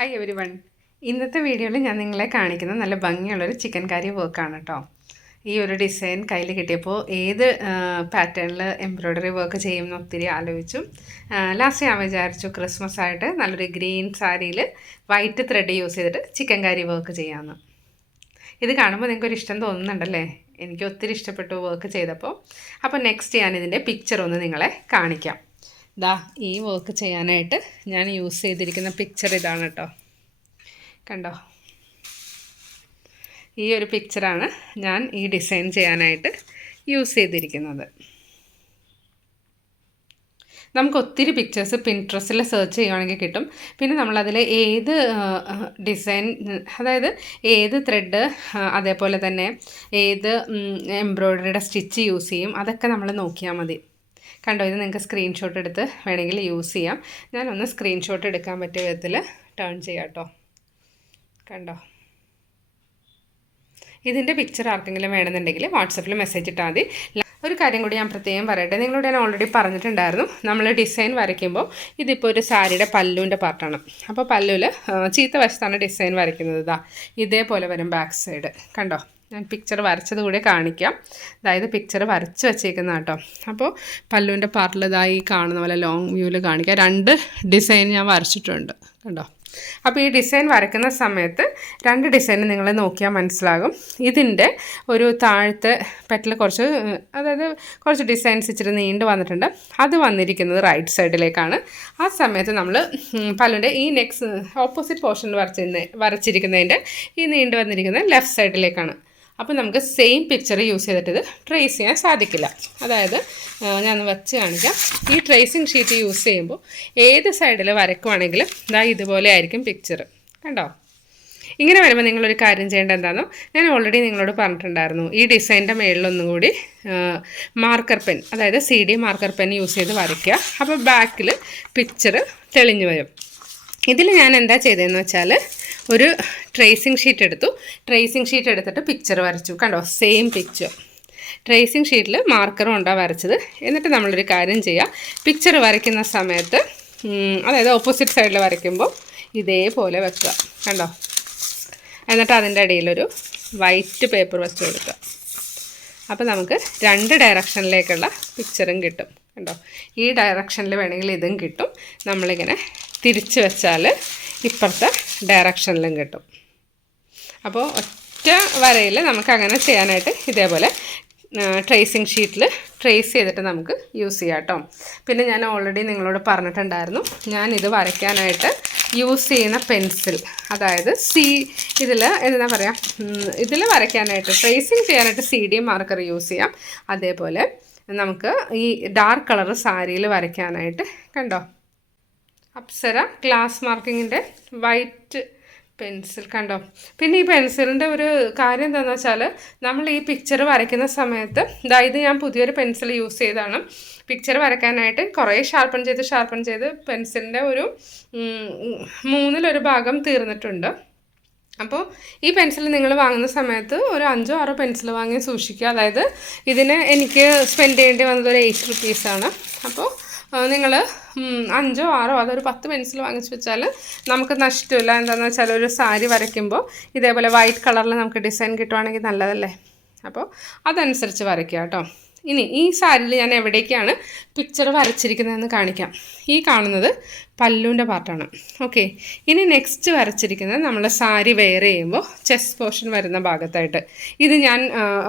Hi every one. ഇന്നത്തെ വീഡിയോയിൽ ഞാൻ നിങ്ങളെ കാണിക്കുന്ന നല്ല ഭംഗിയുള്ളൊരു ചിക്കൻ കറി വർക്കാണ് കേട്ടോ. ഈ ഒരു ഡിസൈൻ കയ്യിൽ കിട്ടിയപ്പോൾ ഏത് പാറ്റേണിൽ എംബ്രോയ്ഡറി വർക്ക് ചെയ്യുമെന്ന് ഒത്തിരി ആലോചിച്ചു. ലാസ്റ്റ് ഞാൻ വിചാരിച്ചു ക്രിസ്മസ് ആയിട്ട് നല്ലൊരു ഗ്രീൻ സാരിയിൽ വൈറ്റ് ത്രെഡ് യൂസ് ചെയ്തിട്ട് ചിക്കൻ കറി വർക്ക് ചെയ്യാമെന്ന്. ഇത് കാണുമ്പോൾ നിങ്ങൾക്കൊരു ഇഷ്ടം തോന്നുന്നുണ്ടല്ലേ? എനിക്ക് ഒത്തിരി ഇഷ്ടപ്പെട്ടു വർക്ക് ചെയ്തപ്പോൾ. അപ്പോൾ നെക്സ്റ്റ് ഞാനിതിൻ്റെ പിക്ചർ ഒന്ന് നിങ്ങളെ കാണിക്കാം. ദാ ഈ വർക്ക് ചെയ്യാനായിട്ട് ഞാൻ യൂസ് ചെയ്തിരിക്കുന്ന പിക്ചർ ഇതാണ് കേട്ടോ. കണ്ടോ, ഈ ഒരു പിക്ചറാണ് ഞാൻ ഈ ഡിസൈൻ ചെയ്യാനായിട്ട് യൂസ് ചെയ്തിരിക്കുന്നത്. നമുക്ക് ഒത്തിരി പിക്ചേഴ്സ് പിൻട്രസ്റ്റിൽ സെർച്ച് ചെയ്യുകയാണെങ്കിൽ കിട്ടും. പിന്നെ നമ്മളതിൽ ഏത് ഡിസൈൻ, അതായത് ഏത് ത്രെഡ്, അതേപോലെ തന്നെ ഏത് എംബ്രോയ്ഡറിയുടെ സ്റ്റിച്ച് യൂസ് ചെയ്യും, അതൊക്കെ നമ്മൾ നോക്കിയാൽ മതി. കണ്ടോ, ഇത് നിങ്ങൾക്ക് സ്ക്രീൻഷോട്ട് എടുത്ത് വേണമെങ്കിൽ യൂസ് ചെയ്യാം. ഞാനൊന്ന് സ്ക്രീൻഷോട്ട് എടുക്കാൻ പറ്റിയ വിധത്തിൽ ടേൺ ചെയ്യാം കേട്ടോ. കണ്ടോ, ഇതിൻ്റെ പിക്ചർ ആർക്കെങ്കിലും വേണമെന്നുണ്ടെങ്കിൽ വാട്സപ്പിൽ മെസ്സേജ് ഇട്ടാൽ മതി. ഒരു കാര്യം കൂടി ഞാൻ പ്രത്യേകം പറയട്ടെ, നിങ്ങളോട് ഞാൻ ഓൾറെഡി പറഞ്ഞിട്ടുണ്ടായിരുന്നു, നമ്മൾ ഡിസൈൻ വരയ്ക്കുമ്പോൾ ഇതിപ്പോൾ ഒരു സാരിയുടെ പല്ലുവിൻ്റെ പാർട്ടാണ്. അപ്പോൾ പല്ലുവിൽ ചീത്ത വശത്താണ് ഡിസൈൻ വരയ്ക്കുന്നത്. ഇതാ ഇതേപോലെ വരും ബാക്ക് സൈഡ്. കണ്ടോ, ഞാൻ പിക്ചർ വരച്ചത് കൂടെ കാണിക്കാം. അതായത് പിക്ചർ വരച്ച് വെച്ചേക്കുന്ന കേട്ടോ. അപ്പോൾ പല്ലുവിൻ്റെ പാർട്ടിൽ ഇതായി കാണുന്ന പോലെ ലോങ് വ്യൂവിൽ കാണിക്കാം. 2 ഡിസൈൻ ഞാൻ വരച്ചിട്ടുണ്ട്. കണ്ടോ, അപ്പോൾ ഈ ഡിസൈൻ വരയ്ക്കുന്ന സമയത്ത് 2 ഡിസൈൻ നിങ്ങൾ നോക്കിയാൽ മനസ്സിലാകും. ഇതിൻ്റെ ഒരു താഴത്തെ പെറ്റൽ കുറച്ച്, അതായത് കുറച്ച് ഡിസൈൻസ് ഇച്ചിരി നീണ്ട് വന്നിട്ടുണ്ട്. അത് വന്നിരിക്കുന്നത് റൈറ്റ് സൈഡിലേക്കാണ്. ആ സമയത്ത് നമ്മൾ പല്ലുവിൻ്റെ ഈ നെക്സ്റ്റ് ഓപ്പോസിറ്റ് പോർഷനിൽ വരച്ചിരിക്കുന്നതിൻ്റെ ഈ നീണ്ട് വന്നിരിക്കുന്നത് ലെഫ്റ്റ് സൈഡിലേക്കാണ്. അപ്പോൾ നമുക്ക് സെയിം പിക്ചർ യൂസ് ചെയ്തിട്ട് ഇത് ട്രേസ് ചെയ്യാൻ സാധിക്കില്ല. അതായത് ഞാൻ വെച്ച് കാണിക്കാം. ഈ ട്രേസിങ് ഷീറ്റ് യൂസ് ചെയ്യുമ്പോൾ ഏത് സൈഡിൽ വരയ്ക്കുവാണെങ്കിലും ഇതാ ഇതുപോലെ ആയിരിക്കും പിക്ചർ. കണ്ടോ, ഇങ്ങനെ വരുമ്പോൾ നിങ്ങളൊരു കാര്യം ചെയ്യേണ്ടത് എന്താണെന്നോ, ഞാൻ ഓൾറെഡി നിങ്ങളോട് പറഞ്ഞിട്ടുണ്ടായിരുന്നു. ഈ ഡിസൈൻ്റെ മേളിലൊന്നും കൂടി മാർക്കർ പെൻ, അതായത് CD മാർക്കർ പെൻ യൂസ് ചെയ്ത് വരയ്ക്കുക. അപ്പോൾ ബാക്കിൽ പിക്ചർ തെളിഞ്ഞു വരും. ഇതിൽ ഞാൻ എന്താ ചെയ്തതെന്ന് വെച്ചാൽ, ഒരു ട്രേസിങ് ഷീറ്റ് എടുത്തു. ട്രേസിങ് ഷീറ്റ് എടുത്തിട്ട് പിക്ചർ വരച്ചു. കണ്ടോ, സെയിം പിക്ചർ. ട്രേസിങ് ഷീറ്റിൽ മാർക്കറും ഉണ്ടാ വരച്ചത്. എന്നിട്ട് നമ്മളൊരു കാര്യം ചെയ്യുക, പിക്ചർ വരയ്ക്കുന്ന സമയത്ത്, അതായത് ഓപ്പോസിറ്റ് സൈഡിൽ വരയ്ക്കുമ്പോൾ ഇതേപോലെ വെക്കുക. കണ്ടോ, എന്നിട്ട് അതിൻ്റെ ഇടയിലൊരു വൈറ്റ് പേപ്പർ വെച്ച് കൊടുക്കുക. അപ്പോൾ നമുക്ക് 2 ഡയറക്ഷനിലേക്കുള്ള പിക്ചറും കിട്ടും. കണ്ടോ, ഈ ഡയറക്ഷനിൽ വേണമെങ്കിൽ ഇതും കിട്ടും. നമ്മളിങ്ങനെ തിരിച്ച് വെച്ചാൽ ഇപ്പുറത്തെ ഡയറക്ഷനിലും കിട്ടും. അപ്പോൾ ഒറ്റ വരയിൽ നമുക്ക് അങ്ങനെ ചെയ്യാനായിട്ട് ഇതേപോലെ ട്രേസിങ് ഷീറ്റിൽ ട്രേസ് ചെയ്തിട്ട് നമുക്ക് യൂസ് ചെയ്യാം കേട്ടോ. പിന്നെ ഞാൻ ഓൾറെഡി നിങ്ങളോട് പറഞ്ഞിട്ടുണ്ടായിരുന്നു, ഞാനിത് വരയ്ക്കാനായിട്ട് യൂസ് ചെയ്യുന്ന പെൻസിൽ, അതായത് ഇതിൽ എന്താ പറയുക, ഇതിൽ വരയ്ക്കാനായിട്ട് ട്രേസിങ് ചെയ്യാനായിട്ട് CD മാർക്കർ യൂസ് ചെയ്യാം. അതേപോലെ നമുക്ക് ഈ ഡാർക്ക് കളർ സാരിയിൽ വരയ്ക്കാനായിട്ട് കണ്ടോ, അപ്സര ഗ്ലാസ് മാർക്കിങ്ങിൻ്റെ വൈറ്റ് പെൻസിൽ. കണ്ടോ, പിന്നെ ഈ പെൻസിലിൻ്റെ ഒരു കാര്യം എന്താണെന്ന് വെച്ചാൽ, നമ്മൾ ഈ പിക്ചർ വരയ്ക്കുന്ന സമയത്ത്, ഇത് ഞാൻ പുതിയൊരു പെൻസിൽ യൂസ് ചെയ്താണ് പിക്ചർ വരയ്ക്കാനായിട്ട്. കുറേ ഷാർപ്പൺ ചെയ്ത് പെൻസിലിൻ്റെ ഒരു 1/3 ഭാഗം തീർന്നിട്ടുണ്ട്. അപ്പോൾ ഈ പെൻസിൽ നിങ്ങൾ വാങ്ങുന്ന സമയത്ത് ഒരു 5 or 6 പെൻസിൽ വാങ്ങി സൂക്ഷിക്കുക. അതായത് ഇതിന് എനിക്ക് സ്പെൻഡ് ചെയ്യേണ്ടി വന്നത് ഒരു 8 rupees. അപ്പോൾ നിങ്ങൾ 5 or 6 അതൊരു 10 പെൻസിൽ വാങ്ങിച്ച് വെച്ചാൽ നമുക്ക് നഷ്ടമില്ല. എന്താണെന്ന് വെച്ചാൽ, ഒരു സാരി വരയ്ക്കുമ്പോൾ ഇതേപോലെ വൈറ്റ് കളറിൽ നമുക്ക് ഡിസൈൻ കിട്ടുവാണെങ്കിൽ നല്ലതല്ലേ. അപ്പോൾ അതനുസരിച്ച് വരയ്ക്കുക കേട്ടോ. ഇനി ഈ സാരിയിൽ ഞാൻ എവിടേക്കാണ് പിക്ചർ വരച്ചിരിക്കുന്നതെന്ന് കാണിക്കാം. ഈ കാണുന്നത് പല്ലുവിൻ്റെ പാർട്ടാണ്. ഓക്കെ, ഇനി നെക്സ്റ്റ് വരച്ചിരിക്കുന്നത് നമ്മൾ സാരി വെയർ ചെയ്യുമ്പോൾ ചെസ്റ്റ് പോർഷൻ വരുന്ന ഭാഗത്തായിട്ട്. ഇത് ഞാൻ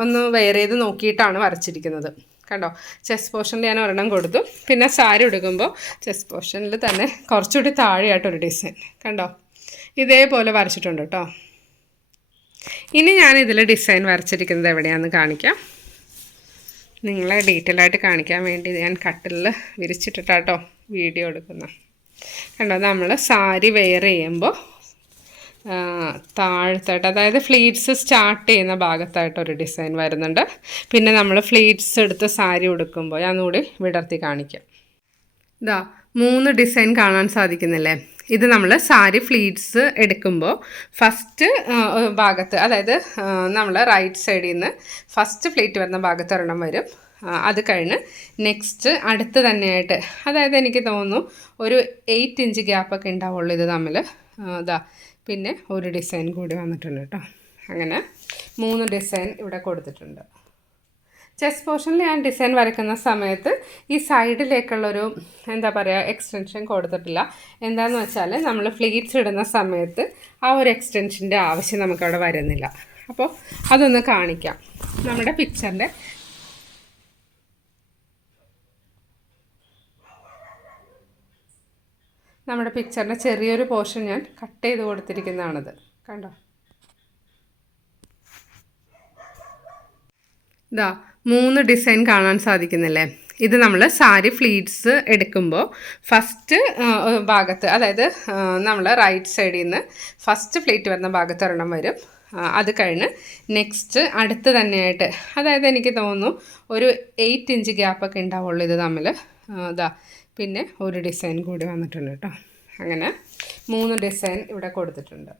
ഒന്ന് വെയർ ചെയ്ത് നോക്കിയിട്ടാണ് വരച്ചിരിക്കുന്നത്. കണ്ടോ, ചെസ്റ്റ് പോർഷനിൽ ഞാൻ ഒരെണ്ണം കൊടുത്തു. പിന്നെ സാരി ഉടുക്കുമ്പോൾ ചെസ്റ്റ് പോർഷനിൽ തന്നെ കുറച്ചുകൂടി താഴെയായിട്ടൊരു ഡിസൈൻ. കണ്ടോ, ഇതേപോലെ വരച്ചിട്ടുണ്ട് കേട്ടോ. ഇനി ഞാൻ ഇതിൽ ഡിസൈൻ വരച്ചിരിക്കുന്നത് എവിടെയാണെന്ന് കാണിക്കാം. നിങ്ങളെ ഡീറ്റെയിൽ ആയിട്ട് കാണിക്കാൻ വേണ്ടി ഞാൻ കട്ടിലിൽ വിരിച്ചിട്ടിട്ടാട്ടോ വീഡിയോ എടുക്കുന്നത്. കണ്ടോ, നമ്മൾ സാരി വെയർ ചെയ്യുമ്പോൾ താഴത്തായിട്ട്, അതായത് ഫ്ലീറ്റ്സ് സ്റ്റാർട്ട് ചെയ്യുന്ന ഭാഗത്തായിട്ടൊരു ഡിസൈൻ വരുന്നുണ്ട്. പിന്നെ നമ്മൾ ഫ്ലീറ്റ്സ് എടുത്ത് സാരി ഉടുക്കുമ്പോൾ ഞാൻ കൂടി വിടർത്തി കാണിക്കാം. 3 ഡിസൈൻ കാണാൻ സാധിക്കുന്നില്ലേ? ഇത് നമ്മൾ സാരി ഫ്ലീറ്റ്സ് എടുക്കുമ്പോൾ ഫസ്റ്റ് ഭാഗത്ത്, അതായത് നമ്മൾ റൈറ്റ് സൈഡിൽ നിന്ന് ഫസ്റ്റ് ഫ്ലീറ്റ് വരുന്ന ഭാഗത്ത് ഒരെണ്ണം വരും. അത് കഴിഞ്ഞ് നെക്സ്റ്റ് അടുത്ത് തന്നെയായിട്ട്, അതായത് എനിക്ക് തോന്നുന്നു ഒരു 8 ഇഞ്ച് ഗ്യാപ്പൊക്കെ ഉണ്ടാവുള്ളൂ ഇത് തമ്മിൽ. ഇതാ പിന്നെ ഒരു ഡിസൈൻ കൂടി വന്നിട്ടുണ്ട് കേട്ടോ. അങ്ങനെ 3 ഡിസൈൻ ഇവിടെ കൊടുത്തിട്ടുണ്ട്. ചെസ്റ്റ് പോർഷനിൽ ഞാൻ ഡിസൈൻ വരയ്ക്കുന്ന സമയത്ത് ഈ സൈഡിലേക്കുള്ളൊരു എന്താ പറയുക എക്സ്റ്റൻഷൻ കൊടുത്തിട്ടില്ല. എന്താണെന്ന് വെച്ചാൽ നമ്മൾ ഫ്ലീറ്റ്സ് ഇടുന്ന സമയത്ത് ആ ഒരു എക്സ്റ്റൻഷൻ്റെ ആവശ്യം നമുക്കവിടെ വരുന്നില്ല. അപ്പോൾ അതൊന്ന് കാണിക്കാം. നമ്മുടെ പിക്ചറിൻ്റെ ചെറിയൊരു പോർഷൻ ഞാൻ കട്ട് ചെയ്ത് കൊടുത്തിരിക്കുന്നതാണത്. കണ്ടോ? ഇതാ 3 ഡിസൈൻ കാണാൻ സാധിക്കുന്നില്ലേ? ഇത് നമ്മൾ സാരി ഫ്ലീറ്റ്സ് എടുക്കുമ്പോൾ ഫസ്റ്റ് ഭാഗത്ത്, അതായത് നമ്മൾ റൈറ്റ് സൈഡിൽ നിന്ന് ഫസ്റ്റ് ഫ്ലീറ്റ് വരുന്ന ഭാഗത്ത് ഒരെണ്ണം വരും. അത് കഴിഞ്ഞ് നെക്സ്റ്റ് അടുത്ത് തന്നെയായിട്ട്, അതായത് എനിക്ക് തോന്നുന്നു ഒരു 8 ഇഞ്ച് ഗ്യാപ്പൊക്കെ ഉണ്ടാവുള്ളൂ ഇത് തമ്മിൽ. ഇതാ പിന്നെ ഒരു ഡിസൈൻ കൂടി വന്നിട്ടുണ്ട് കേട്ടോ. അങ്ങനെ 3 ഡിസൈൻ ഇവിടെ കൊടുത്തിട്ടുണ്ട്.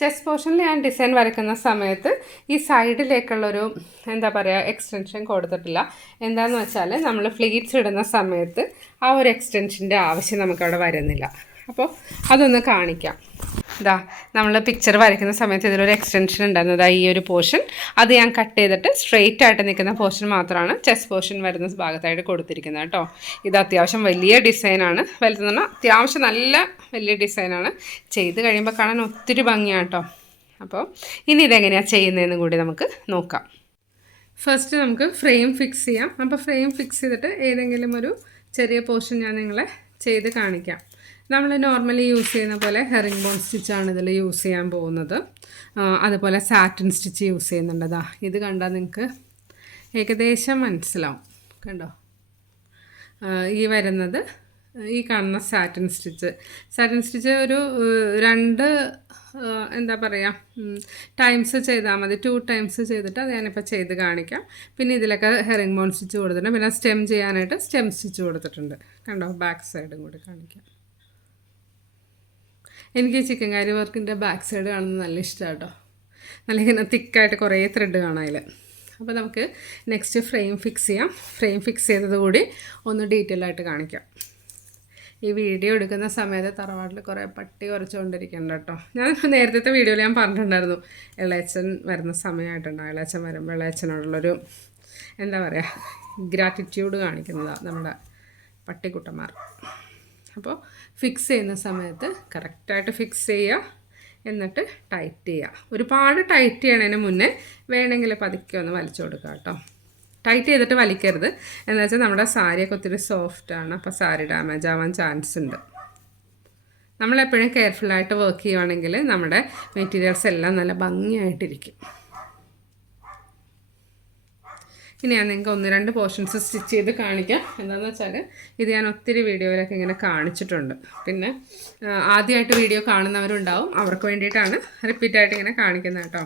ചെസ്റ്റ് പോർഷനിൽ ഞാൻ ഡിസൈൻ വരയ്ക്കുന്ന സമയത്ത് ഈ സൈഡിലേക്കുള്ളൊരു എന്താ പറയുക എക്സ്റ്റൻഷൻ കൊടുത്തിട്ടില്ല. എന്താണെന്ന് വെച്ചാൽ നമ്മൾ ഫ്ലീറ്റ്സ് ഇടുന്ന സമയത്ത് ആ ഒരു എക്സ്റ്റൻഷൻ്റെ ആവശ്യം നമുക്കവിടെ വരുന്നില്ല. അപ്പോൾ അതൊന്ന് കാണിക്കാം. ഇതാ നമ്മൾ പിക്ചർ വരയ്ക്കുന്ന സമയത്ത് ഇതിലൊരു എക്സ്റ്റൻഷൻ ഉണ്ടായിരുന്നത് ഈ ഒരു പോർഷൻ, അത് ഞാൻ കട്ട് ചെയ്തിട്ട് സ്ട്രെയിറ്റ് ആയിട്ട് നിൽക്കുന്ന പോർഷൻ മാത്രമാണ് ചെസ്റ്റ് പോർഷൻ വരുന്ന ഭാഗത്തായിട്ട് കൊടുത്തിരിക്കുന്നത് കേട്ടോ. ഇത് അത്യാവശ്യം വലിയ ഡിസൈനാണ്. വലുതെന്ന് പറഞ്ഞാൽ അത്യാവശ്യം നല്ല വലിയ ഡിസൈനാണ്. ചെയ്ത് കഴിയുമ്പോൾ കാണാൻ ഒത്തിരി ഭംഗിയാണ് കേട്ടോ. അപ്പോൾ ഇനി ഇതെങ്ങനെയാണ് ചെയ്യുന്നതെന്ന് കൂടി നമുക്ക് നോക്കാം. ഫസ്റ്റ് നമുക്ക് ഫ്രെയിം ഫിക്സ് ചെയ്യാം. അപ്പോൾ ഫ്രെയിം ഫിക്സ് ചെയ്തിട്ട് ഏതെങ്കിലും ഒരു ചെറിയ പോർഷൻ ഞാൻ നിങ്ങളെ ചെയ്ത് കാണിക്കാം. നമ്മൾ നോർമലി യൂസ് ചെയ്യുന്ന പോലെ ഹെറിംഗ് ബോൺ സ്റ്റിച്ചാണ് ഇതിൽ യൂസ് ചെയ്യാൻ പോകുന്നത്. അതുപോലെ സാറ്റിൻ സ്റ്റിച്ച് യൂസ് ചെയ്യുന്നുണ്ട്. അതാ ഇത് കണ്ടാൽ നിങ്ങൾക്ക് ഏകദേശം മനസ്സിലാവും. കണ്ടോ? ഈ വരുന്നത് ഈ കാണുന്ന സാറ്റിൻ സ്റ്റിച്ച് ഒരു 2 എന്താ പറയുക ടൈംസ് ചെയ്താൽ മതി. 2 ടൈംസ് ചെയ്തിട്ട് അത് ഞാനിപ്പോൾ ചെയ്ത് കാണിക്കാം. പിന്നെ ഇതിലൊക്കെ ഹെറിംഗ് ബോൺ സ്റ്റിച്ച് കൊടുത്തിട്ടുണ്ട്. പിന്നെ സ്റ്റെം ചെയ്യാനായിട്ട് സ്റ്റെം സ്റ്റിച്ച് കൊടുത്തിട്ടുണ്ട്. കണ്ടോ? ബാക്ക് സൈഡും കൂടി കാണിക്കാം. എനിക്ക് ചിക്കൻകാരി വർക്കിൻ്റെ ബാക്ക് സൈഡ് കാണുന്നത് നല്ല ഇഷ്ടമാണ് കേട്ടോ. നല്ല ഇങ്ങനെ തിക്കായിട്ട് കുറേ ത്രെഡ് കാണാം അതിൽ. അപ്പോൾ നമുക്ക് നെക്സ്റ്റ് ഫ്രെയിം ഫിക്സ് ചെയ്യാം. ഫ്രെയിം ഫിക്സ് ചെയ്തത് കൂടി ഒന്ന് ഡീറ്റെയിൽ ആയിട്ട് കാണിക്കാം. ഈ വീഡിയോ എടുക്കുന്ന സമയത്ത് തറവാട്ടിൽ കുറേ പട്ടി കുറച്ചുകൊണ്ടിരിക്കുന്നുണ്ട് കേട്ടോ. ഞാൻ നേരത്തെ വീഡിയോയിൽ ഞാൻ പറഞ്ഞിട്ടുണ്ടായിരുന്നു ഇളയച്ചൻ വരുന്ന സമയമായിട്ടുണ്ടാവും. ഇളയച്ചൻ വരുമ്പോൾ ഇളയച്ചനോടുള്ളൊരു എന്താ പറയുക ഗ്രാറ്റിറ്റ്യൂഡ് കാണിക്കുന്നതാണ് നമ്മുടെ പട്ടിക്കുട്ടന്മാർ. അപ്പോൾ ഫിക്സ് ചെയ്യുന്ന സമയത്ത് കറക്റ്റായിട്ട് ഫിക്സ് ചെയ്യുക, എന്നിട്ട് ടൈറ്റ് ചെയ്യുക. ഒരുപാട് ടൈറ്റ് ചെയ്യണതിന് മുന്നേ വേണമെങ്കിൽ പതുക്കെ ഒന്ന് വലിച്ചു കൊടുക്കുക കേട്ടോ. ടൈറ്റ് ചെയ്തിട്ട് വലിക്കരുത്. എന്താ വെച്ചാൽ നമ്മുടെ സാരിയൊക്കെ ഒത്തിരി സോഫ്റ്റാണ്. അപ്പോൾ സാരി ഡാമേജ് ആവാൻ ചാൻസ് ഉണ്ട്. നമ്മളെപ്പോഴും കെയർഫുള്ളായിട്ട് വർക്ക് ചെയ്യുവാണെങ്കിൽ നമ്മുടെ മെറ്റീരിയൽസ് എല്ലാം നല്ല ഭംഗിയായിട്ടിരിക്കും. ഇനി ഞാൻ നിങ്ങൾക്ക് 1-2 പോർഷൻസ് സ്റ്റിച്ച് ചെയ്ത് കാണിക്കാം. എന്താണെന്ന് വെച്ചാൽ ഇത് ഞാൻ ഒത്തിരി വീഡിയോയിലൊക്കെ ഇങ്ങനെ കാണിച്ചിട്ടുണ്ട്. പിന്നെ ആദ്യമായിട്ട് വീഡിയോ കാണുന്നവരുണ്ടാവും, അവർക്ക് വേണ്ടിയിട്ടാണ് റിപ്പീറ്റായിട്ട് ഇങ്ങനെ കാണിക്കുന്നത് കേട്ടോ.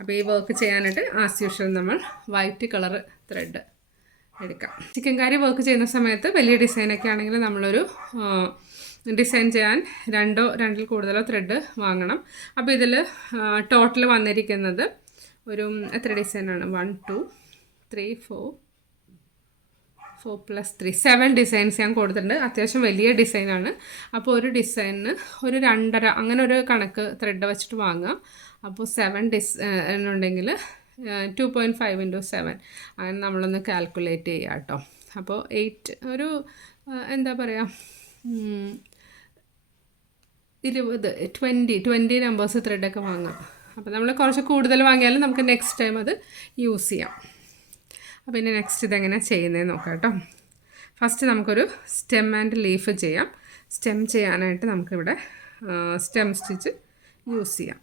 അപ്പോൾ ഈ വർക്ക് ചെയ്യാനായിട്ട് ആസ് യൂഷ്വൽ നമ്മൾ വൈറ്റ് കളർ ത്രെഡ് എടുക്കാം. ചിക്കൻകാരി വർക്ക് ചെയ്യുന്ന സമയത്ത് വലിയ ഡിസൈനൊക്കെ ആണെങ്കിൽ നമ്മളൊരു ഡിസൈൻ ചെയ്യാൻ 2-2 കൂടുതലോ ത്രെഡ് വാങ്ങണം. അപ്പോൾ ഇതിൽ ടോട്ടൽ വന്നിരിക്കുന്നത് ഒരു എത്ര ഡിസൈനാണ്? 1 2 3 4 + 3 7 ഡിസൈൻസ് ഞാൻ കൊടുത്തിട്ടുണ്ട്. അത്യാവശ്യം വലിയ ഡിസൈനാണ്. അപ്പോൾ ഒരു ഡിസൈനിന് ഒരു 2.5 അങ്ങനെ ഒരു കണക്ക് ത്രെഡ് വെച്ചിട്ട് വാങ്ങുക. അപ്പോൾ 7 ഡിസൈൻ ഉണ്ടെങ്കിൽ 2.5 × 7 അങ്ങനെ നമ്മളൊന്ന് കാൽക്കുലേറ്റ് ചെയ്യുക കേട്ടോ. അപ്പോൾ 8 ഒരു എന്താ പറയുക 20 നമ്പേഴ്സ് ത്രെഡൊക്കെ വാങ്ങാം. അപ്പോൾ നമ്മൾ കുറച്ച് കൂടുതൽ വാങ്ങിയാലും നമുക്ക് നെക്സ്റ്റ് ടൈം അത് യൂസ് ചെയ്യാം. അപ്പോൾ ഇനി നെക്സ്റ്റ് ഇതെങ്ങനെ ചെയ്യുന്നതെന്ന് നോക്കാം കേട്ടോ. ഫസ്റ്റ് നമുക്കൊരു സ്റ്റെം ആൻഡ് ലീഫ് ചെയ്യാം. സ്റ്റെം ചെയ്യാനായിട്ട് നമുക്കിവിടെ സ്റ്റെം സ്റ്റിച്ച് യൂസ് ചെയ്യാം.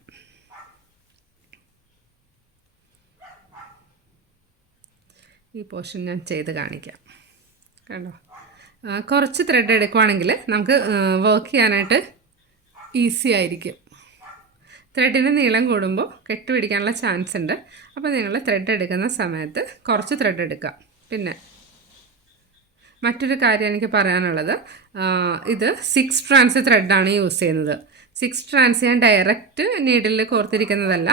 ഈ പോർഷൻ ഞാൻ ചെയ്ത് കാണിക്കാം. കണ്ടോ? കുറച്ച് ത്രെഡ് എടുക്കുവാണെങ്കിൽ നമുക്ക് വർക്ക് ചെയ്യാനായിട്ട് ഈസി ആയിരിക്കും. ത്രെഡിൻ്റെ നീളം കൂടുമ്പോൾ കെട്ട് പിടിക്കാനുള്ള ചാൻസ് ഉണ്ട്. അപ്പോൾ നിങ്ങൾ ത്രെഡ് എടുക്കുന്ന സമയത്ത് കുറച്ച് ത്രെഡ് എടുക്കുക. പിന്നെ മറ്റൊരു കാര്യം എനിക്ക് പറയാനുള്ളത്, ഇത് 6 സ്ട്രാൻഡ്സ് ത്രെഡാണ് യൂസ് ചെയ്യുന്നത്. 6 സ്ട്രാൻഡ്സ് ഞാൻ ഡയറക്റ്റ് നീഡിലിൽ കോർത്തിരിക്കുന്നതല്ല,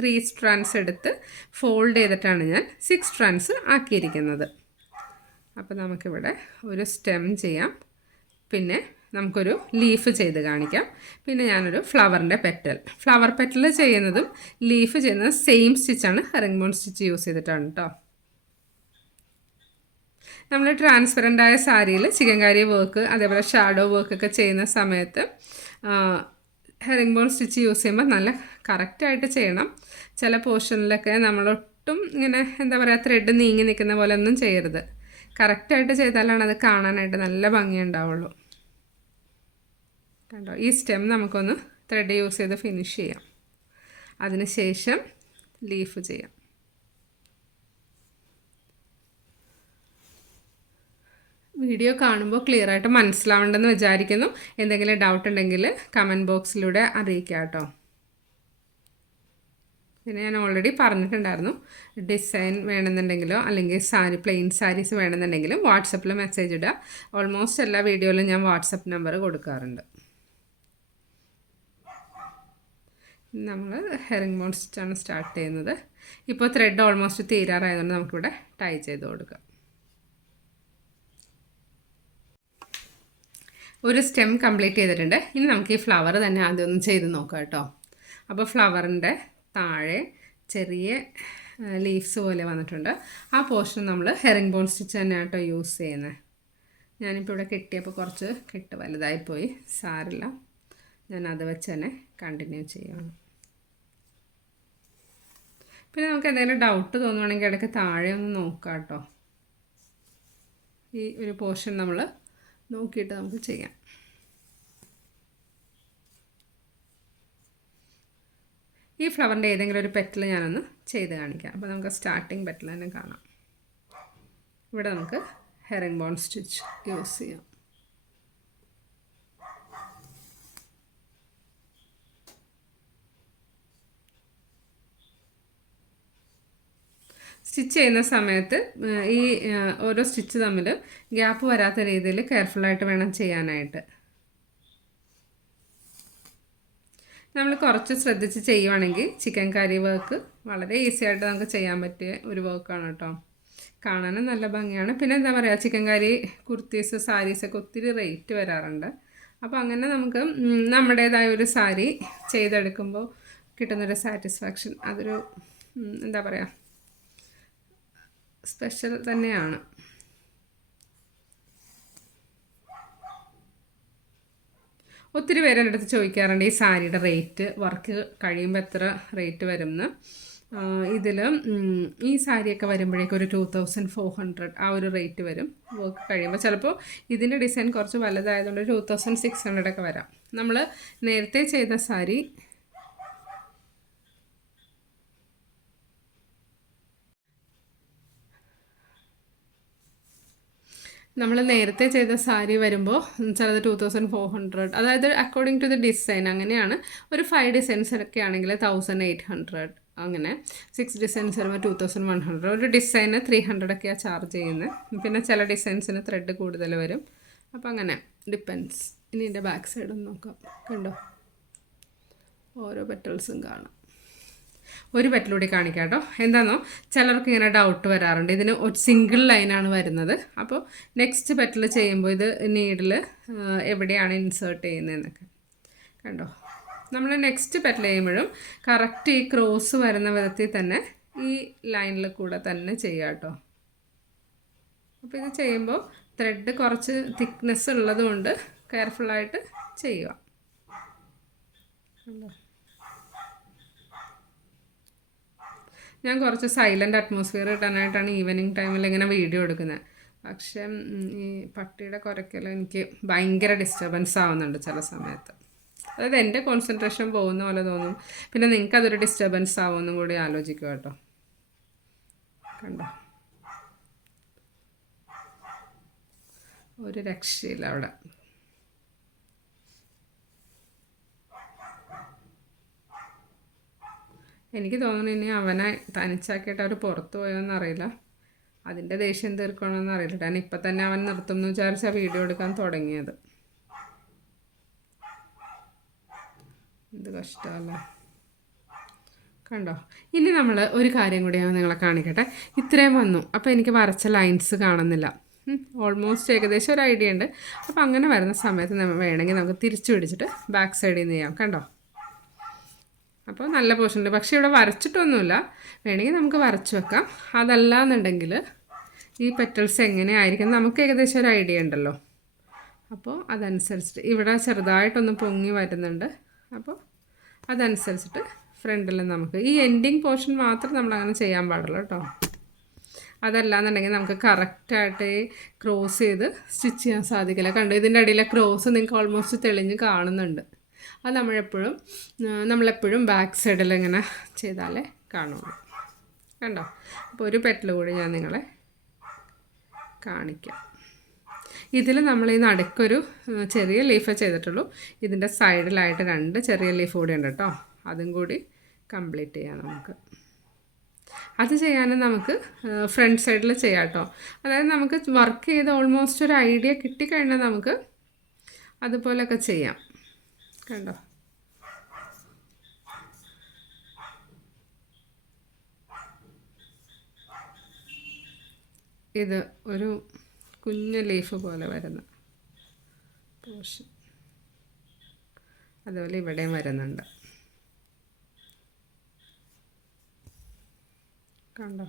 3 സ്ട്രാൻഡ്സ് എടുത്ത് ഫോൾഡ് ചെയ്തിട്ടാണ് ഞാൻ 6 സ്ട്രാൻഡ്സ് ആക്കിയിരിക്കുന്നത്. അപ്പോൾ നമുക്കിവിടെ ഒരു സ്റ്റെം ചെയ്യാം. പിന്നെ നമുക്കൊരു ലീഫ് ചെയ്ത് കാണിക്കാം. പിന്നെ ഞാനൊരു ഫ്ലവർ പെറ്റൽ ചെയ്യുന്നതും ലീഫ് ചെയ്യുന്നതും സെയിം സ്റ്റിച്ചാണ്, ഹെറിംഗ് ബോൺ സ്റ്റിച്ച് യൂസ് ചെയ്തിട്ടാണ് കേട്ടോ. നമ്മൾ ട്രാൻസ്പെറൻ്റായ സാരിയിൽ ചിക്കൻകാരി വർക്ക് അതേപോലെ ഷാഡോ വർക്കൊക്കെ ചെയ്യുന്ന സമയത്ത് ഹെറിംഗ് ബോൺ സ്റ്റിച്ച് യൂസ് ചെയ്യുമ്പോൾ നല്ല കറക്റ്റായിട്ട് ചെയ്യണം. ചില പോർഷനിലൊക്കെ നമ്മളൊട്ടും ഇങ്ങനെ എന്താ പറയുക ത്രെഡ് നീങ്ങി നിൽക്കുന്ന പോലെ ഒന്നും ചെയ്യരുത്. കറക്റ്റായിട്ട് ചെയ്താലാണ് അത് കാണാനായിട്ട് നല്ല ഭംഗിയുണ്ടാവുള്ളൂ. കണ്ടോ, ഈ സ്റ്റെം നമുക്കൊന്ന് ത്രെഡ് യൂസ് ചെയ്ത് ഫിനിഷ് ചെയ്യാം. അതിനുശേഷം ലീഫ് ചെയ്യാം. വീഡിയോ കാണുമ്പോൾ ക്ലിയർ ആയിട്ട് മനസ്സിലാവേണ്ടെന്ന് വിചാരിക്കുന്നു. എന്തെങ്കിലും ഡൗട്ട് ഉണ്ടെങ്കിൽ കമൻറ്റ് ബോക്സിലൂടെ അറിയിക്കാം കേട്ടോ. പിന്നെ ഞാൻ ഓൾറെഡി പറഞ്ഞിട്ടുണ്ടായിരുന്നു, ഡിസൈൻ വേണമെന്നുണ്ടെങ്കിലോ അല്ലെങ്കിൽ പ്ലെയിൻ സാരീസ് വേണമെന്നുണ്ടെങ്കിലും വാട്സപ്പിൽ മെസ്സേജ് ഇടുക. ഓൾമോസ്റ്റ് എല്ലാ വീഡിയോയിലും ഞാൻ വാട്സപ്പ് നമ്പർ കൊടുക്കാറുണ്ട്. നമ്മൾ ഹെറിംഗ് ബോൺ സ്റ്റിച്ചാണ് സ്റ്റാർട്ട് ചെയ്യുന്നത്. ഇപ്പോൾ ത്രെഡ് ഓൾമോസ്റ്റ് തീരാറായതുകൊണ്ട് നമുക്കിവിടെ ടൈ ചെയ്ത് കൊടുക്കാം. ഒരു സ്റ്റെം കംപ്ലീറ്റ് ചെയ്തിട്ടുണ്ട്. ഇനി നമുക്ക് ഈ ഫ്ലവർ തന്നെ ആദ്യം ഒന്ന് ചെയ്ത് നോക്കാം കേട്ടോ. അപ്പോൾ ഫ്ലവറിൻ്റെ താഴെ ചെറിയ ലീവ്സ് പോലെ വന്നിട്ടുണ്ട്. ആ പോർഷൻ നമ്മൾ ഹെറിംഗ് ബോൺ സ്റ്റിച്ച് തന്നെയാണ് കേട്ടോ യൂസ് ചെയ്യുന്നത്. ഞാനിപ്പോൾ ഇവിടെ കെട്ടിയപ്പോൾ കുറച്ച് കെട്ട് വലുതായിപ്പോയി, സാരില്ല, ഞാനത് വെച്ച് തന്നെ കണ്ടിന്യൂ ചെയ്യുകയാണ്. പിന്നെ നമുക്ക് എന്തെങ്കിലും ഡൗട്ട് തോന്നുവാണെങ്കിൽ ഇടയ്ക്ക് താഴെ ഒന്ന് നോക്കാം കേട്ടോ. ഈ ഒരു പോർഷൻ നമ്മൾ നോക്കിയിട്ട് നമുക്ക് ചെയ്യാം. ഈ ഫ്ലവറിൻ്റെ ഏതെങ്കിലും ഒരു പെറ്റൽ ഞാനൊന്ന് ചെയ്ത് കാണിക്കാം. അപ്പോൾ നമുക്ക് സ്റ്റാർട്ടിങ് പെറ്റൽ തന്നെ കാണാം. ഇവിടെ നമുക്ക് ഹെറിംഗ് ബോൺ സ്റ്റിച്ച് യൂസ് ചെയ്യാം. സ്റ്റിച്ച് ചെയ്യുന്ന സമയത്ത് ഈ ഓരോ സ്റ്റിച്ച് തമ്മിൽ ഗ്യാപ്പ് വരാത്ത രീതിയിൽ കെയർഫുള്ളായിട്ട് വേണം ചെയ്യാനായിട്ട്. നമ്മൾ കുറച്ച് ശ്രദ്ധിച്ച് ചെയ്യുവാണെങ്കിൽ ചിക്കൻകാരി വർക്ക് വളരെ ഈസി ആയിട്ട് നമുക്ക് ചെയ്യാൻ പറ്റിയ ഒരു വർക്കാണ് കേട്ടോ. കാണാനും നല്ല ഭംഗിയാണ്. പിന്നെ എന്താ പറയുക, ചിക്കൻകാരി കുർത്തീസ് സാരീസൊക്കെ ഒത്തിരി റേറ്റ് വരാറുണ്ട്. അപ്പോൾ അങ്ങനെ നമുക്ക് നമ്മുടേതായ ഒരു സാരി ചെയ്തെടുക്കുമ്പോൾ കിട്ടുന്നൊരു സാറ്റിസ്ഫാക്ഷൻ അതൊരു എന്താ പറയുക സ്പെഷ്യൽ തന്നെയാണ്. ഒത്തിരി പേര് എൻ്റെ അടുത്ത് ചോദിക്കാറുണ്ട് ഈ സാരിയുടെ റേറ്റ്, വർക്ക് കഴിയുമ്പോൾ എത്ര റേറ്റ് വരുമെന്ന്. ഇതിൽ ഈ സാരിയൊക്കെ വരുമ്പോഴേക്കും ഒരു 2400 ആ ഒരു റേറ്റ് വരും വർക്ക് കഴിയുമ്പോൾ. ചിലപ്പോൾ ഇതിൻ്റെ ഡിസൈൻ കുറച്ച് വലുതായതുകൊണ്ട് 2600 ഒക്കെ വരാം. നമ്മൾ നേരത്തെ ചെയ്ത സാരി വരുമ്പോൾ ചിലത് 2400, അതായത് അക്കോർഡിംഗ് ടു ദ ഡിസൈൻ അങ്ങനെയാണ്. ഒരു 5 ഡിസൈൻസൊക്കെ ആണെങ്കിൽ 1800, അങ്ങനെ 6 ഡിസൈൻസ് വരുമ്പോൾ 2100. ഒരു ഡിസൈന് 300 ഒക്കെയാണ് ചാർജ് ചെയ്യുന്നത്. പിന്നെ ചില ഡിസൈൻസിന് ത്രെഡ് കൂടുതൽ വരും. അപ്പോൾ അങ്ങനെ ഡിപ്പെൻസ്. ഇനി എൻ്റെ ബാക്ക് സൈഡ് ഒന്ന് നോക്കാം. കണ്ടോ, ഓരോ പെറ്റൽസും കാണാം. ഒരു പെറ്റലൂടെ കാണിക്കാം കേട്ടോ. എന്താണെന്നോ ചിലർക്ക് ഇങ്ങനെ ഡൗട്ട് വരാറുണ്ട്, ഇതിന് ഒരു സിംഗിൾ ലൈനാണ് വരുന്നത്. അപ്പോൾ നെക്സ്റ്റ് പെറ്റൽ ചെയ്യുമ്പോൾ ഇത് നീഡിൽ എവിടെയാണ് ഇൻസേർട്ട് ചെയ്യുന്നതെന്നൊക്കെ കണ്ടോ. നമ്മൾ നെക്സ്റ്റ് പെറ്റൽ ചെയ്യുമ്പോഴും കറക്റ്റ് ഈ ക്രോസ് വരുന്ന വിധത്തിൽ തന്നെ ഈ ലൈനിൽ കൂടെ തന്നെ ചെയ്യുക കേട്ടോ. അപ്പോൾ ഇത് ചെയ്യുമ്പോൾ ത്രെഡ് കുറച്ച് തിക്നെസ് ഉള്ളതുകൊണ്ട് കെയർഫുള്ളായിട്ട് ചെയ്യുക. കണ്ടോ, ഞാൻ കുറച്ച് സൈലൻ്റ് അറ്റ്മോസ്ഫിയർ കിട്ടാനായിട്ടാണ് ഈവനിങ് ടൈമിൽ ഇങ്ങനെ വീഡിയോ എടുക്കുന്നത്. പക്ഷേ ഈ പട്ടിയുടെ കുരയ്ക്കൽ എനിക്ക് ഭയങ്കര ഡിസ്റ്റർബൻസ് ആവുന്നുണ്ട് ചില സമയത്ത്. അതായത് എൻ്റെ കോൺസെൻട്രേഷൻ പോകുന്ന പോലെ തോന്നും. പിന്നെ നിങ്ങൾക്കതൊരു ഡിസ്റ്റർബൻസ് ആവുമെന്നും കൂടി ആലോചിക്കുക കേട്ടോ. കണ്ടോ, ഒരു രക്ഷയില്ല അവിടെ. എനിക്ക് തോന്നുന്നു ഇനി അവനെ തനിച്ചാക്കിയിട്ട് അവർ പുറത്തു പോയോന്നറിയില്ല. അതിൻ്റെ ദേഷ്യം തീർക്കണമെന്ന് അറിയില്ല. കാരണം ഇപ്പം തന്നെ അവൻ നിർത്തും എന്ന് വിചാരിച്ചാൽ വീഡിയോ എടുക്കാൻ തുടങ്ങിയത്. എന്ത് കഷ്ടമല്ലേ. കണ്ടോ, ഇനി നമ്മൾ ഒരു കാര്യം കൂടി ഞാൻ നിങ്ങളെ കാണിക്കട്ടെ. ഇത്രയും വന്നു. അപ്പോൾ എനിക്ക് വരച്ച ലൈൻസ് കാണുന്നില്ല. ഓൾമോസ്റ്റ് ഏകദേശം ഒരു ഐഡിയ ഉണ്ട്. അപ്പോൾ അങ്ങനെ വരുന്ന സമയത്ത് നമ്മൾ വേണമെങ്കിൽ നമുക്ക് തിരിച്ചു പിടിച്ചിട്ട് ബാക്ക് സൈഡിൽ നിന്ന് ചെയ്യാം. കണ്ടോ? അപ്പോൾ നല്ല പോർഷനുണ്ട്. പക്ഷേ ഇവിടെ വരച്ചിട്ടൊന്നുമില്ല, വേണമെങ്കിൽ നമുക്ക് വരച്ച് വെക്കാം. അതല്ല എന്നുണ്ടെങ്കിൽ ഈ പെറ്റൽസ് എങ്ങനെയായിരിക്കും നമുക്ക് ഏകദേശം ഒരു ഐഡിയ ഉണ്ടല്ലോ. അപ്പോൾ അതനുസരിച്ചിട്ട് ഇവിടെ ചെറുതായിട്ടൊന്ന് പൊങ്ങി വരുന്നുണ്ട്. അപ്പോൾ അതനുസരിച്ചിട്ട് ഫ്രണ്ടിൽ നമുക്ക് ഈ എൻഡിങ് പോർഷൻ മാത്രം നമ്മളങ്ങനെ ചെയ്യാൻ പാടുള്ളൂ കേട്ടോ. അതല്ലാന്നുണ്ടെങ്കിൽ നമുക്ക് കറക്റ്റായിട്ട് ക്രോസ് ചെയ്ത് സ്റ്റിച്ച് ചെയ്യാൻ സാധിക്കില്ല. കണ്ടോ, ഇതിൻ്റെ അടിയിലെ ക്രോസ് നിങ്ങൾക്ക് ഓൾമോസ്റ്റ് തെളിഞ്ഞ് കാണുന്നുണ്ട്. അത് നമ്മളെപ്പോഴും ബാക്ക് സൈഡിൽ ഇങ്ങനെ ചെയ്താലേ കാണുള്ളൂ. കണ്ടോ? അപ്പോൾ ഒരു പെറ്റൽ കൂടി ഞാൻ നിങ്ങളെ കാണിക്കാം. ഇതിൽ നമ്മൾ ഈ നടുക്കൊരു ചെറിയ ലീഫേ ചെയ്തിട്ടുള്ളൂ. ഇതിൻ്റെ സൈഡിലായിട്ട് 2 ചെറിയ ലീഫ് കൂടി ഉണ്ട് കേട്ടോ. അതും കൂടി കംപ്ലീറ്റ് ചെയ്യാം നമുക്ക്. അത് ചെയ്യാനും നമുക്ക് ഫ്രണ്ട് സൈഡിൽ ചെയ്യാം കേട്ടോ. അതായത് നമുക്ക് വർക്ക് ചെയ്ത് ഓൾമോസ്റ്റ് ഒരു ഐഡിയ കിട്ടിക്കഴിഞ്ഞാൽ നമുക്ക് അതുപോലെയൊക്കെ ചെയ്യാം. കണ്ടോ? ഇത് ഒരു കുഞ്ഞ് ലീഫ് പോലെ വരുന്ന പോർഷൻ അതുപോലെ ഇവിടെയും വരുന്നുണ്ട്. കണ്ടോ?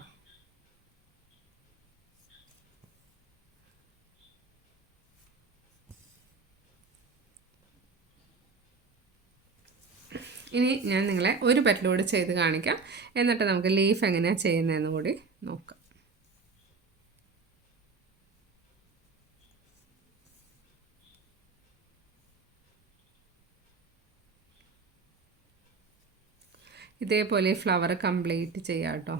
ഇനി ഞാൻ നിങ്ങളെ ഒരു പെറ്റലോട് ചെയ്ത് കാണിക്കാം. എന്നിട്ട് നമുക്ക് ലീഫ് എങ്ങനെയാണ് ചെയ്യുന്നതെന്ന് കൂടി നോക്കാം. ഇതേപോലെ ഫ്ലവർ കംപ്ലീറ്റ് ചെയ്യാം കേട്ടോ.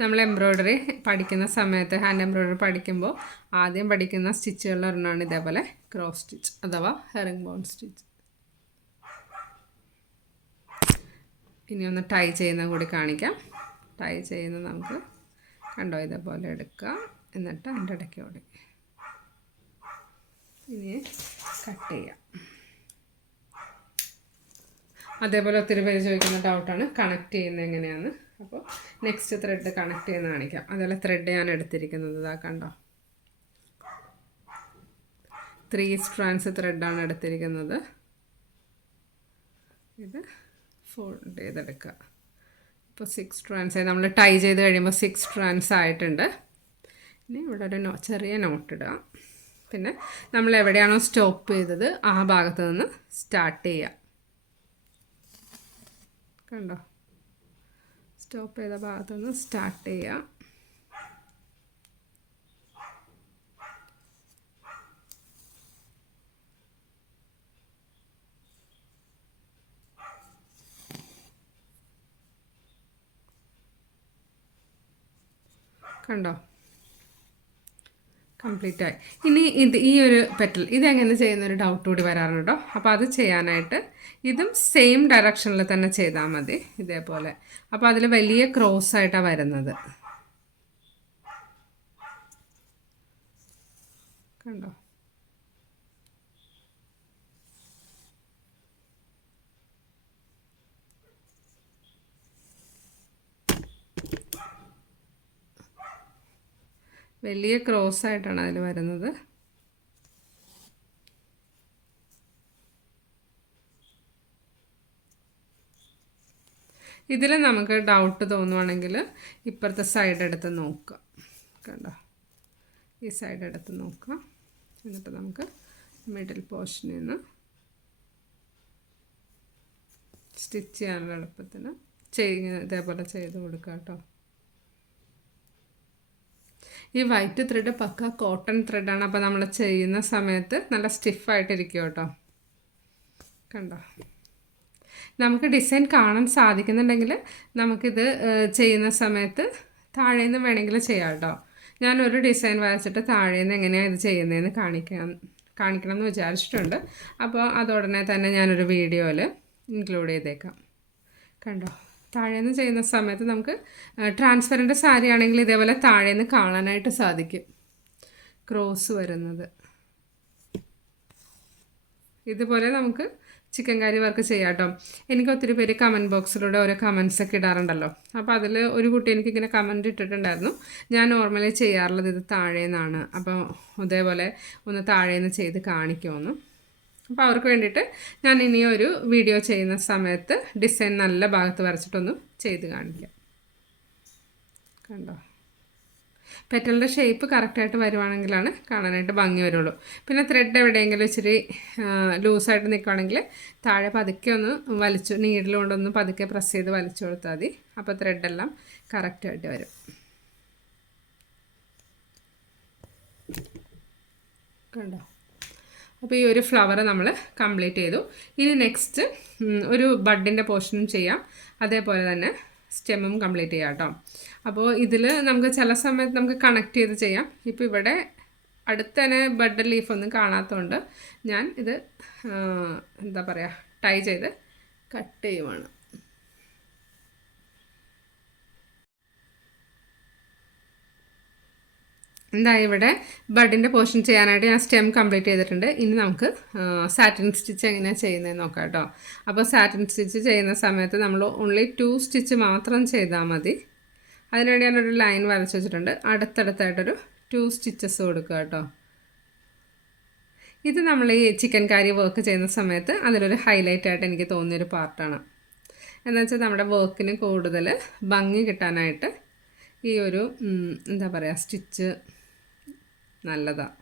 നമ്മൾ എംബ്രോയ്ഡറി പഠിക്കുന്ന സമയത്ത് ഹാൻഡ് എംബ്രോയ്ഡറി പഠിക്കുമ്പോൾ ആദ്യം പഠിക്കുന്ന സ്റ്റിച്ചുകളിൽ ഒരെണ്ണമാണ് ഇതേപോലെ ക്രോസ് സ്റ്റിച്ച് അഥവാ ഹെറിംഗ് ബോൺ സ്റ്റിച്ച്. ഇനി ഒന്ന് ടൈ ചെയ്യുന്നത് കൂടി കാണിക്കാം. ടൈ ചെയ്യുന്നത് നമുക്ക് കണ്ടോ ഇതേപോലെ എടുക്കുക, എന്നിട്ട് അതിൻ്റെ ഇടയ്ക്കോടെ ഇനി കട്ട് ചെയ്യാം. അതേപോലെ ഒത്തിരി പേര് ചോദിക്കുന്ന ഡൗട്ടാണ് കണക്ട് ചെയ്യുന്നത് എങ്ങനെയാണ്. അപ്പോൾ നെക്സ്റ്റ് ത്രെഡ് കണക്ട് ചെയ്യുന്ന കാണിക്കാം. അതുപോലെ ത്രെഡ് ഞാൻ എടുത്തിരിക്കുന്നത് ഇതാ കണ്ടോ, 3 strands ത്രെഡാണ് എടുത്തിരിക്കുന്നത്. ഇത് ഫോൾഡ് ചെയ്തെടുക്കുക. ഇപ്പോൾ 6 strands ആയി. നമ്മൾ ടൈ ചെയ്ത് കഴിയുമ്പോൾ 6 strands ആയിട്ടുണ്ട്. ഇനി ഇവിടെ ഒരു ചെറിയ നോട്ട് ഇടുക. പിന്നെ നമ്മൾ എവിടെയാണോ സ്റ്റോപ്പ് ചെയ്തത് ആ ഭാഗത്ത് നിന്ന് സ്റ്റാർട്ട് ചെയ്യുക. കണ്ടോ, സ്റ്റോപ്പ് ചെയ്ത ഭാഗത്ത് നിന്ന് സ്റ്റാർട്ട് ചെയ്യുക. കണ്ടോ, കംപ്ലീറ്റ് ആയി. ഇനി ഈ ഒരു പെറ്റൽ ഇതെങ്ങനെ ചെയ്യുന്നൊരു ഡൗട്ട് കൂടി വരാറുണ്ട് കേട്ടോ. അപ്പോൾ അത് ചെയ്യാനായിട്ട് ഇതും സെയിം ഡയറക്ഷനിൽ തന്നെ ചെയ്താൽ മതി ഇതേപോലെ. അപ്പോൾ അതിൽ വലിയ ക്രോസ് ആയിട്ടാണ് വരുന്നത്. കണ്ടോ, വലിയ ക്രോസ് ആയിട്ടാണ് അതിൽ വരുന്നത്. ഇതിൽ നമുക്ക് ഡൗട്ട് തോന്നുവാണെങ്കിൽ ഇപ്പുറത്തെ സൈഡ് എടുത്ത് നോക്കുക. കണ്ടോ, ഈ സൈഡ് എടുത്ത് നോക്കുക. എന്നിട്ട് നമുക്ക് മിഡിൽ പോർഷനിൽ നിന്ന് സ്റ്റിച്ച് ചെയ്യാനുള്ള എളുപ്പത്തിന് ഇതേപോലെ ചെയ്ത് കൊടുക്കുക കേട്ടോ. ഈ വൈറ്റ് ത്രെഡ് പക്ക കോട്ടൺ ത്രെഡാണ്. അപ്പോൾ നമ്മൾ ചെയ്യുന്ന സമയത്ത് നല്ല സ്റ്റിഫായിട്ടിരിക്കും കേട്ടോ. കണ്ടോ, നമുക്ക് ഡിസൈൻ കാണാൻ സാധിക്കുന്നുണ്ടെങ്കിൽ നമുക്കിത് ചെയ്യുന്ന സമയത്ത് താഴേന്ന് വേണമെങ്കിൽ ചെയ്യാം കേട്ടോ. ഞാനൊരു ഡിസൈൻ വരച്ചിട്ട് താഴേന്ന് എങ്ങനെയാണ് ഇത് ചെയ്യുന്നതെന്ന് കാണിക്കണം എന്ന് വിചാരിച്ചിട്ടുണ്ട്. അപ്പോൾ അതുടനെ തന്നെ ഞാനൊരു വീഡിയോയിൽ ഇൻക്ലൂഡ് ചെയ്തേക്കാം. കണ്ടോ, താഴേന്ന് ചെയ്യുന്ന സമയത്ത് നമുക്ക് ട്രാൻസ്പെറൻറ്റ് സാരി ആണെങ്കിൽ ഇതേപോലെ താഴേന്ന് കാണാനായിട്ട് സാധിക്കും ക്രോസ് വരുന്നത്. ഇതുപോലെ നമുക്ക് ചിക്കൻ കറി വർക്ക് ചെയ്യാം കേട്ടോ. എനിക്ക് ഒത്തിരി പേര് കമൻറ്റ് ബോക്സിലൂടെ ഓരോ കമൻസൊക്കെ ഇടാറുണ്ടല്ലോ. അപ്പോൾ അതിൽ ഒരു കുട്ടി എനിക്കിങ്ങനെ കമൻറ്റ് ഇട്ടിട്ടുണ്ടായിരുന്നു, ഞാൻ നോർമലി ചെയ്യാറുള്ളത് ഇത് താഴേന്നാണ്, അപ്പോൾ അതേപോലെ ഒന്ന് താഴേന്ന് ചെയ്ത് കാണിക്കുമെന്ന്. അപ്പോൾ അവർക്ക് വേണ്ടിയിട്ട് ഞാൻ ഇനിയൊരു വീഡിയോ ചെയ്യുന്ന സമയത്ത് ഡിസൈൻ നല്ല ഭാഗത്ത് വരച്ചിട്ടൊന്ന് ചെയ്ത് കാണിക്കാം. കണ്ടോ, പെറ്റലിൻ്റെ ഷേപ്പ് കറക്റ്റായിട്ട് വരുവാണെങ്കിലാണ് കാണാനായിട്ട് ഭംഗി വരുള്ളൂ. പിന്നെ ത്രെഡ് എവിടെയെങ്കിലും ഇച്ചിരി ലൂസായിട്ട് നിൽക്കുകയാണെങ്കിൽ താഴെ പതുക്കെ ഒന്ന് വലിച്ചു, നീഡിൽ കൊണ്ടൊന്ന് പതുക്കെ പ്രസ് ചെയ്ത് വലിച്ചു കൊടുത്താൽ മതി. അപ്പോൾ ത്രെഡെല്ലാം കറക്റ്റായിട്ട് വരും. കണ്ടോ, അപ്പോൾ ഈ ഒരു ഫ്ലവർ നമ്മൾ കംപ്ലീറ്റ് ചെയ്തു. ഇനി നെക്സ്റ്റ് ഒരു ബഡിൻ്റെ പോർഷനും ചെയ്യാം, അതേപോലെ തന്നെ സ്റ്റെമ്മും കംപ്ലീറ്റ് ചെയ്യാം കേട്ടോ. അപ്പോൾ ഇതിൽ നമുക്ക് ചില സമയത്ത് നമുക്ക് കണക്ട് ചെയ്ത് ചെയ്യാം. ഇപ്പോൾ ഇവിടെ അടുത്ത് തന്നെ ബഡ് ലീഫൊന്നും കാണാത്തതുകൊണ്ട് ഞാൻ ഇത് എന്താ പറയുക, ടൈ ചെയ്ത് കട്ട് ചെയ്യുവാണ്. എന്താ ഇവിടെ ബഡിൻ്റെ പോർഷൻ ചെയ്യാനായിട്ട് ഞാൻ സ്റ്റെം കംപ്ലീറ്റ് ചെയ്തിട്ടുണ്ട്. ഇനി നമുക്ക് സാറ്റിൻ സ്റ്റിച്ച് എങ്ങനെയാണ് ചെയ്യുന്നതെന്ന് നോക്കാം കേട്ടോ. അപ്പോൾ സാറ്റിൻ സ്റ്റിച്ച് ചെയ്യുന്ന സമയത്ത് നമ്മൾ ഓൺലി 2 സ്റ്റിച്ച് മാത്രം ചെയ്താൽ മതി. അതിനുവേണ്ടി ഞാനൊരു ലൈൻ വരച്ച് വെച്ചിട്ടുണ്ട്. അടുത്തടുത്തായിട്ടൊരു 2 സ്റ്റിച്ചസ് കൊടുക്കുക കേട്ടോ. ഇത് നമ്മൾ ഈ ചിക്കൻ കറി വർക്ക് ചെയ്യുന്ന സമയത്ത് അതിലൊരു ഹൈലൈറ്റ് ആയിട്ട് എനിക്ക് തോന്നിയൊരു പാർട്ടാണ്. എന്നുവെച്ചാൽ നമ്മുടെ വർക്കിന് കൂടുതൽ ഭംഗി കിട്ടാനായിട്ട് ഈ ഒരു എന്താ പറയുക സ്റ്റിച്ച് നല്ലതാണ്.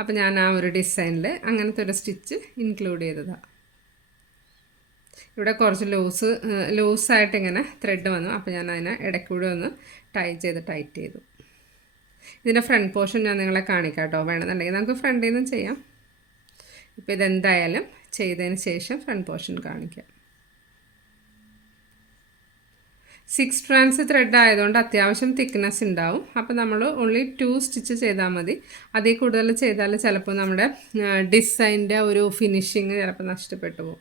അപ്പോൾ ഞാൻ ആ ഒരു ഡിസൈനിൽ അങ്ങനത്തെ ഒരു സ്റ്റിച്ച് ഇൻക്ലൂഡ് ചെയ്തതാണ്. ഇവിടെ കുറച്ച് ലൂസായിട്ട് ഇങ്ങനെ ത്രെഡ് വന്നു. അപ്പോൾ ഞാൻ അതിനെ ഇടയ്ക്കൂടെ ഒന്ന് ടൈറ്റ് ചെയ്തു. ഇതിൻ്റെ ഫ്രണ്ട് പോർഷൻ ഞാൻ നിങ്ങളെ കാണിക്കാം കേട്ടോ. വേണമെന്നുണ്ടെങ്കിൽ നമുക്ക് ഫ്രണ്ടിൽ നിന്നും ചെയ്യാം. ഇപ്പോൾ ഇതെന്തായാലും ചെയ്തതിന് ശേഷം ഫ്രണ്ട് പോർഷൻ കാണിക്കാം. 6 strands ത്രെഡ് ആയതുകൊണ്ട് അത്യാവശ്യം തിക്നെസ് ഉണ്ടാവും. അപ്പോൾ നമ്മൾ ഓൺലി 2 സ്റ്റിച്ച് ചെയ്താൽ മതി. അതിൽ കൂടുതൽ ചെയ്താൽ ചിലപ്പോൾ നമ്മുടെ ഡിസൈൻ്റെ ഒരു ഫിനിഷിങ് ചിലപ്പോൾ നഷ്ടപ്പെട്ടു പോകും.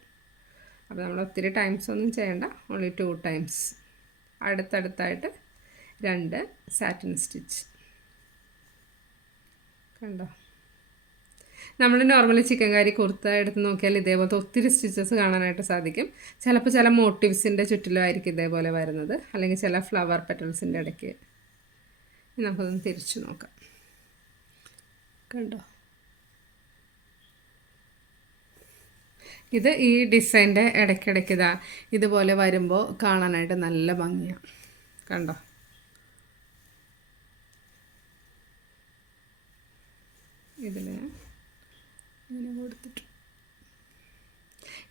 അപ്പോൾ നമ്മൾ ഒത്തിരി ടൈംസ് ഒന്നും ചെയ്യേണ്ട, ഓൺലി 2 ടൈംസ് അടുത്തടുത്തായിട്ട് 2 സാറ്റിൻ സ്റ്റിച്ച്. കണ്ടോ, നമ്മൾ നോർമലി ചിക്കൻ കറി കുർത്ത എടുത്ത് നോക്കിയാൽ ഇതേപോലത്തെ ഒത്തിരി സ്റ്റിച്ചസ് കാണാനായിട്ട് സാധിക്കും. ചിലപ്പോൾ ചില മോട്ടീവ്സിൻ്റെ ചുറ്റിലുമായിരിക്കും ഇതേപോലെ വരുന്നത്, അല്ലെങ്കിൽ ചില ഫ്ലവർ പെറ്റൽസിൻ്റെ ഇടയ്ക്ക്. നമുക്കൊന്ന് തിരിച്ചു നോക്കാം. കണ്ടോ, ഇത് ഈ ഡിസൈൻ്റെ ഇടയ്ക്കിടയ്ക്ക് ഇതുപോലെ വരുമ്പോൾ കാണാനായിട്ട് നല്ല ഭംഗിയാണ്. കണ്ടോ, ഇതിൽ ഇങ്ങനെ കൊടുത്തിട്ട്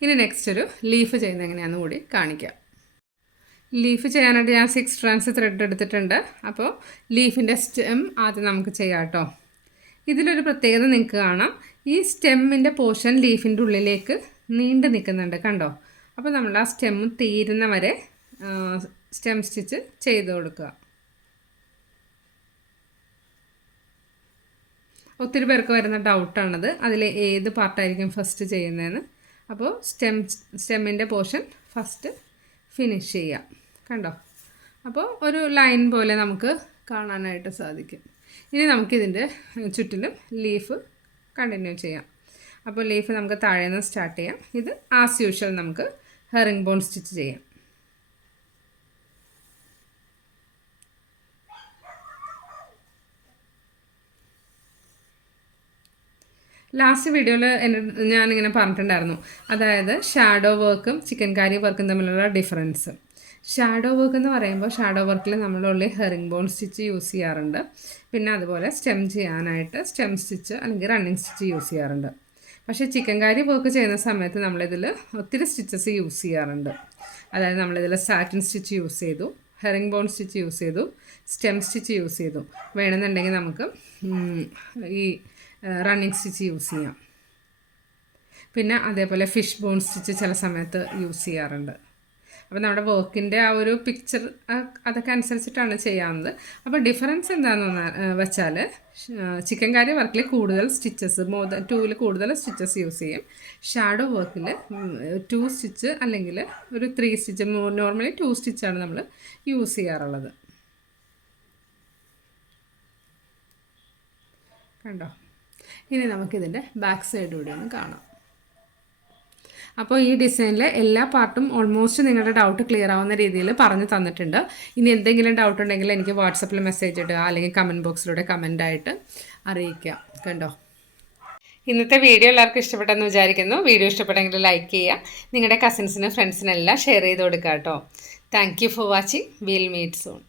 ഇനി നെക്സ്റ്റ് ഒരു ലീഫ് ചെയ്യുന്നത് എങ്ങനെയാണെന്ന് കൂടി കാണിക്കാം. ലീഫ് ചെയ്യാനായിട്ട് ഞാൻ 6 strands ത്രെഡ് എടുത്തിട്ടുണ്ട്. അപ്പോൾ ലീഫിൻ്റെ സ്റ്റെം ആദ്യം നമുക്ക് ചെയ്യാം കേട്ടോ. ഇതിലൊരു പ്രത്യേകത നിങ്ങൾക്ക് കാണാം, ഈ സ്റ്റെമ്മിൻ്റെ പോർഷൻ ലീഫിൻ്റെ ഉള്ളിലേക്ക് നീണ്ടു നിൽക്കുന്നുണ്ട്. കണ്ടോ, അപ്പോൾ നമ്മൾ ആ സ്റ്റെം തീരുന്ന വരെ സ്റ്റെം സ്റ്റിച്ച് ചെയ്ത് കൊടുക്കുക. ഒത്തിരി പേർക്ക് വരുന്ന ഡൗട്ടാണത്, അതിൽ ഏത് പാർട്ടായിരിക്കും ഫസ്റ്റ് ചെയ്യുന്നതെന്ന്. അപ്പോൾ സ്റ്റെമ്മിൻ്റെ പോർഷൻ ഫസ്റ്റ് ഫിനിഷ് ചെയ്യാം. കണ്ടോ, അപ്പോൾ ഒരു ലൈൻ പോലെ നമുക്ക് കാണാനായിട്ട് സാധിക്കും. ഇനി നമുക്കിതിൻ്റെ ചുറ്റിലും ലീഫ് കണ്ടിന്യൂ ചെയ്യാം. അപ്പോൾ ലീഫ് നമുക്ക് താഴെ നിന്ന് സ്റ്റാർട്ട് ചെയ്യാം. ഇത് ആസ് യൂഷ്വൽ നമുക്ക് ഹെറിംഗ് ബോൺ സ്റ്റിച്ച് ചെയ്യാം. ലാസ്റ്റ് വീഡിയോയിൽ ഞാനിങ്ങനെ പറഞ്ഞിട്ടുണ്ടായിരുന്നു, അതായത് ഷാഡോ വർക്കും ചിക്കൻ കറി വർക്കും തമ്മിലുള്ള ഡിഫറൻസ്. ഷാഡോ വർക്ക് എന്ന് പറയുമ്പോൾ ഷാഡോ വർക്കിൽ നമ്മൾ ഉള്ളിൽ ഹെറിംഗ് ബോൺ സ്റ്റിച്ച് യൂസ് ചെയ്യാറുണ്ട്. പിന്നെ അതുപോലെ സ്റ്റെം ചെയ്യാനായിട്ട് സ്റ്റെം സ്റ്റിച്ച് അല്ലെങ്കിൽ റണ്ണിങ് സ്റ്റിച്ച് യൂസ് ചെയ്യാറുണ്ട്. പക്ഷേ ചിക്കൻ കറി വർക്ക് ചെയ്യുന്ന സമയത്ത് നമ്മളിതിൽ ഒത്തിരി സ്റ്റിച്ചസ് യൂസ് ചെയ്യാറുണ്ട്. അതായത് നമ്മളിതിൽ സാറ്റിൻ സ്റ്റിച്ച് യൂസ് ചെയ്തു, ഹെറിംഗ് ബോൺ സ്റ്റിച്ച് യൂസ് ചെയ്തു, സ്റ്റെം സ്റ്റിച്ച് യൂസ് ചെയ്തു. വേണമെന്നുണ്ടെങ്കിൽ നമുക്ക് ഈ റണ്ണിങ് സ്റ്റിച്ച് യൂസ് ചെയ്യാം. പിന്നെ അതേപോലെ ഫിഷ് ബോൺ സ്റ്റിച്ച് ചില സമയത്ത് യൂസ് ചെയ്യാറുണ്ട്. അപ്പോൾ നമ്മുടെ വർക്കിൻ്റെ ആ ഒരു പിക്ചർ അതൊക്കെ അനുസരിച്ചിട്ടാണ് ചെയ്യാവുന്നത്. അപ്പോൾ ഡിഫറൻസ് എന്താണെന്ന് വെച്ചാൽ ചിക്കൻ കറി വർക്കിൽ കൂടുതൽ സ്റ്റിച്ചസ് മോർ ദാൻ 2 കൂടുതൽ സ്റ്റിച്ചസ് യൂസ് ചെയ്യും. ഷാഡോ വർക്കിൽ 2 സ്റ്റിച്ച് അല്ലെങ്കിൽ ഒരു 3 സ്റ്റിച്ച്, നോർമലി 2 സ്റ്റിച്ചാണ് നമ്മൾ യൂസ് ചെയ്യാറുള്ളത്. കണ്ടോ, ഇനി നമുക്കിതിൻ്റെ ബാക്ക് സൈഡ് കൂടി ഒന്ന് കാണാം. അപ്പോൾ ഈ ഡിസൈനിൽ എല്ലാ പാർട്ടും ഓൾമോസ്റ്റ് നിങ്ങളുടെ ഡൗട്ട് ക്ലിയർ ആവുന്ന രീതിയിൽ പറഞ്ഞു തന്നിട്ടുണ്ട്. ഇനി എന്തെങ്കിലും ഡൗട്ട് ഉണ്ടെങ്കിൽ എനിക്ക് വാട്സപ്പിൽ മെസ്സേജ് ഇടുക, അല്ലെങ്കിൽ കമൻറ്റ് ബോക്സിലൂടെ കമൻ്റായിട്ട് അറിയിക്കുക. കണ്ടോ, ഇന്നത്തെ വീഡിയോ എല്ലാവർക്കും ഇഷ്ടപ്പെട്ടെന്ന് വിചാരിക്കുന്നു. വീഡിയോ ഇഷ്ടപ്പെട്ടെങ്കിൽ ലൈക്ക് ചെയ്യുക, നിങ്ങളുടെ കസിൻസിനും ഫ്രണ്ട്സിനെല്ലാം ഷെയർ ചെയ്ത് കൊടുക്കുക കേട്ടോ. Thank you for watching. Will meet soon.